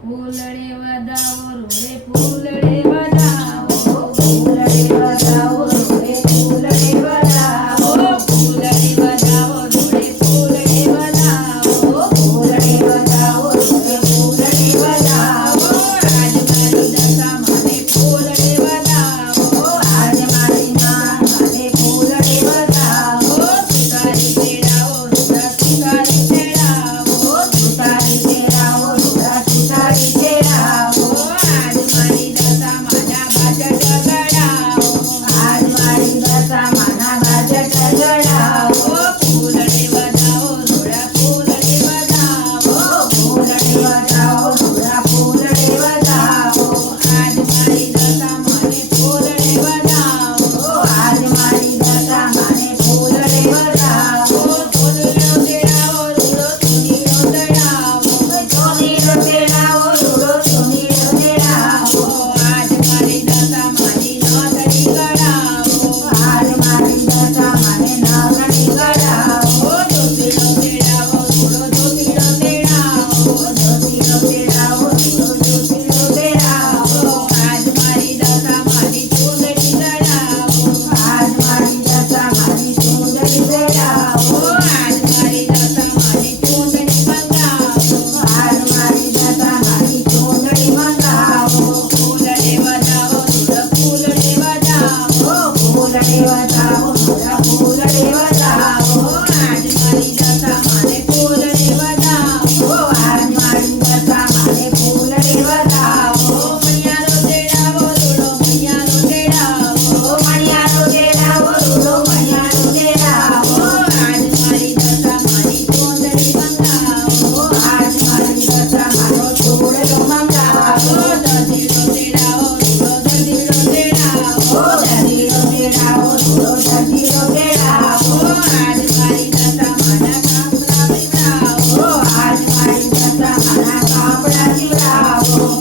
ફૂલડે વધાવો રોડે ફૂલડે વધાવો ફૂલડે વધાવો રોડે ફૂલડે વધાવો ફૂલડે વધાવો રોડે ફૂલડે વધાવો ફૂલડે વધાવો રોડે ફૂલડે વધાવો આજ મારી દશા મને ફૂલડે વધાવો આજ મારી માં મને ફૂલડે વધાવો સુતારી તેડાવો રૂડા સુતારી તેડાવો સુતારી તેડાવો રૂડા સુતારી તેડાવો આજ મારી દશા માના બાજટ ગડાવો આજ મારી દશા માના બાજટ ગડાવો ફૂલડે વધાવો રોડા ફૂલડે વધાવો ફૂલડે વધાવો રોડા ફૂલડે વધાવો આજ મારી દશા મને ફૂલડે વધાવો આજ મારી દશા મને ફૂલડે વધાવો ફૂલડો તેડાવો રૂડો સુનીડો તેડાવો સુનીડો તેડાવો રૂડો સુનીડો તેડાવો આજ મારી દશા મારી નોંધણી કરાવો આજ મારી દશા મને નોંધણી કરાવો જોતીડો તેડાવો રૂડો જોતીડો તેડાવો જોતીડો તેડાવો રૂડો જોતીડો તેડાવો આજ મારી દશા મારી ચૂંદડી ચડાવો આજ મારી દશા મારી ચૂંદડી ચડાવો આજ મારી દશા મારી ચૂંદડી મંગાવો આજ મારી દશા મારી ચૂંદડી મંગાવો ફૂલડે વધાવો રૂડા ફૂલડે વધાવો ફૂલડે વધાવો રૂડા ફૂલડે વધાવો આજ મારી દશા મને ફૂલડે વધાવો આજ મારી દશા મને ફૂલડે વધાવો મણિયારો તેડાવો રૂડો મણિયારો તેડાવો મણિયારો તેડાવો રૂડો મણિયારો તેડાવો આજ મારી દશા મારી ચૂંદડી મંગાવો આજ મારી દશા મારો ચૂંદડો મંગાવો દધીડો તેડાવો રૂડો દધીડો તેડાવો દધીડો તેડાવો રૂડો દધીડો તેડાવો આજ મારી દશા માના કાપડા વીવડાવો આજ મારી દશા માના કાપડા વીવડાવો